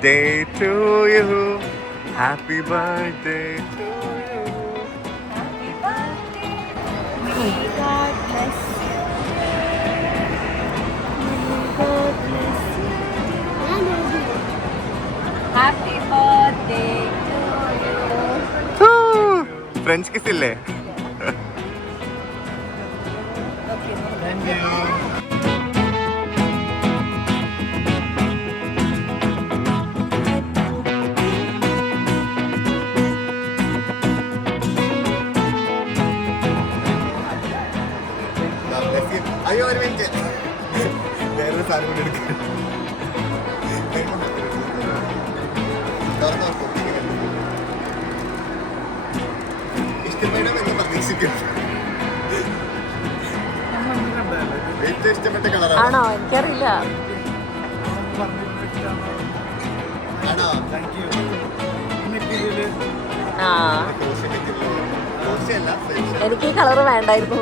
birthday to you. Happy birthday to you. Happy birthday. May God bless you. May God bless you. Happy birthday to you. French kiss ഇല്ലേ? അയ്യോ ഒരു minute, വേറൊരു സാധനം കൂടി എടുക്കുക. ഇഷ്ടപ്പെടാമെന്ന് പ്രതീക്ഷിക്കുന്നു. ഏറ്റവും ഇഷ്ടപ്പെട്ട കളറാണോ? ആണോ? എനിക്കറിയില്ല. ആണോ? ആ, എനിക്ക് ഈ കളറ് വേണ്ടായിരുന്നു.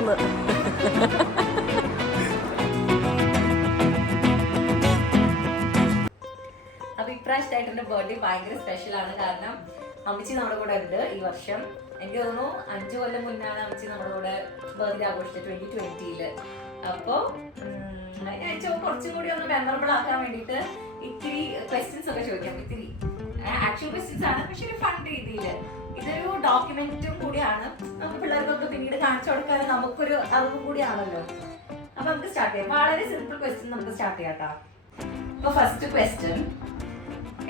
അപ്പൊ ഇപ്രാവശ്യമായിട്ട് എന്റെ ബർത്ത്ഡേ ഭയങ്കര സ്പെഷ്യൽ ആണ്. കാരണം അമ്മച്ചി നമ്മുടെ കൂടെ ഉണ്ട് ഈ വർഷം. എനിക്ക് തോന്നുന്നു 5 കൊല്ലം മുന്നാണ് അമ്മച്ചി നമ്മുടെ കൂടെ ബർത്ത്ഡേ ആഘോഷിച്ചത് 2020. അപ്പോ കുറച്ചും കൂടി ഒന്ന് മെമ്മറബിൾ ആക്കാൻ വേണ്ടിയിട്ട് ഇത്തിരി ക്വസ്റ്റ്യൻസ് ഒക്കെ ചോദിക്കാം. ഇത്തിരി ആക്ച്വൽ ക്വസ്റ്റ്യൻസ് ആണ്, പക്ഷെ ഒരു ഫൺ രീതിയിൽ. ഇതൊരു ഡോക്യുമെന്റും കൂടിയാണ്. നമുക്ക് പിള്ളേർക്കൊക്കെ പിന്നീട് കാണിച്ചു കൊടുക്കാൻ നമുക്കൊരു അറിവും കൂടിയാണല്ലോ. അപ്പൊ നമുക്ക് സ്റ്റാർട്ട് ചെയ്യാം. വളരെ സിമ്പിൾ ക്വസ്റ്റ്യൻ നമുക്ക് സ്റ്റാർട്ട് ചെയ്യാം കേട്ടോ. അപ്പൊ ഫസ്റ്റ് ക്വസ്റ്റ്യൻ,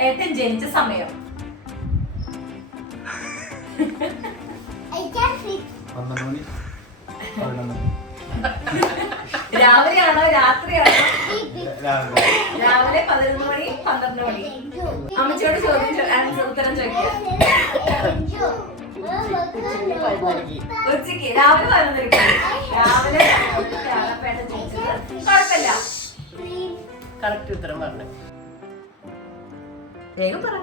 ഏട്ടൻ ജനിച്ച സമയം? രാവിലെയാണോ രാത്രിയാണോ? രാവിലെ 11 മണി 12 മണി. അമ്മച്ചിയോട് ഉത്തരം ചോദിക്കുക. ഉച്ചക്ക് രാവിലെ 11 രാവിലെ പേട്ട ചോദിച്ചത് കുഴപ്പമില്ല. കറക്റ്റ് ഉത്തരം പറഞ്ഞു. വേഗം പറ.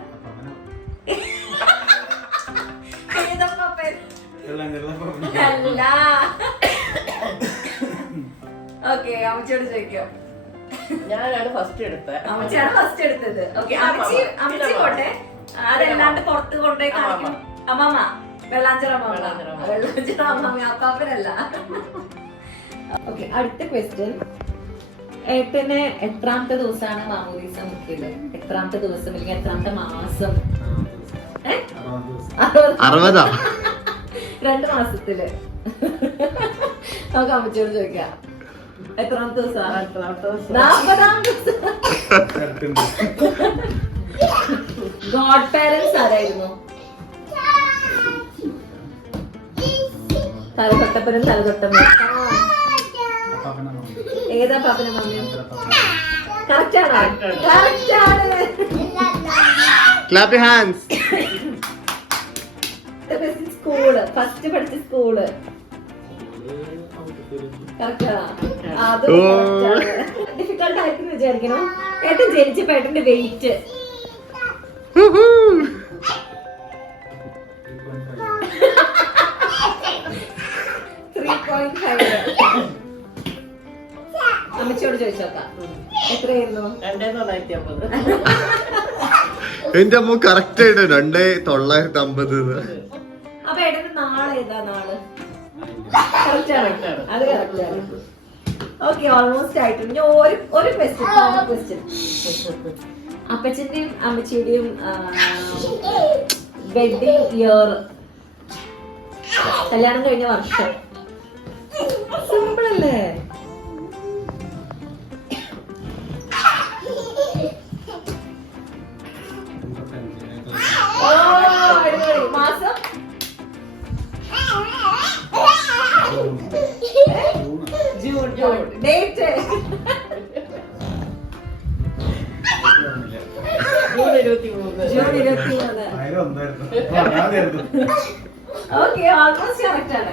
അല്ല. ഓക്കെ, അമ്മച്ചിയോട് ചോദിക്കാം. ഞാനാണ് ഫസ്റ്റ് എടുത്തത്. അമ്മച്ചിയാണ് ഫസ്റ്റ് എടുത്തത്. ഓക്കെ, അമ്മച്ചി പോട്ടെ. അതല്ലാണ്ട് പുറത്ത് കൊണ്ടുപോയി കാണിക്കും. അമ്മമ്മ, വെള്ളാഞ്ചിറ അമ്മമ്മ, അപ്പാപ്പനല്ല. ഓക്കെ, അടുത്ത ക്വസ്റ്റ്യൻ. ഏട്ടന് എത്രാമത്തെ ദിവസമാണ് മാമോദീസ മുക്കിയത്? എത്രാമത്തെ ദിവസം അല്ലെങ്കിൽ എത്രാമത്തെ മാസം? 60. 2 മാസത്തില്. നമുക്ക് അമ്മച്ചിയോട് ചോദിക്കാം. എത്രാമത്തെ ദിവസം? 40ാം ദിവസം. ഗോഡ് പാരന്റ്സ് ആരായിരുന്നു? തലതൊട്ടപ്പനും തലതൊട്ടമ്മയും. ഏതാ പാപ്പനും മമ്മിയും? കറക്റ്റ് ആണോ? കറക്റ്റ് ആണ്. Clap your hands. School first പഠിച്ച സ്കൂള് ഡിഫിക്കൽട്ട് ആയിരിക്കും വിചാരിക്കണോ? ഏട്ടൻ ജനിച്ചപ്പോ ഏട്ടന്റെ വെയിറ്റ്? 3.5. അമ്മച്ചിയോട് ചോദിച്ചോക്കാം. എത്രയായിരുന്നു? 2950. എന്റെ അമ്മ കറക്റ്റ് ആയിട്ട് 2950. അപ്പൊ ഏട്ടന്റെ നാളെ ഏതാ? നാള് കറക്റ്റ് ആണ്. അത് കറക്റ്റ് ആണ്. ഓക്കെ, ഓൾമോസ്റ്റ് ആയിട്ടുണ്ട്. ഞാൻ ഒരു ക്വസ്റ്റ്യൻ. അപ്പച്ചന്റെയും അമ്മച്ചിയുടെയും വെഡിങ് ഇയർ, കല്യാണം കഴിഞ്ഞ വർഷം. സിമ്പിൾ അല്ലേ? മാസം? June. Date? June 23. Okay, almost correct ആണ്.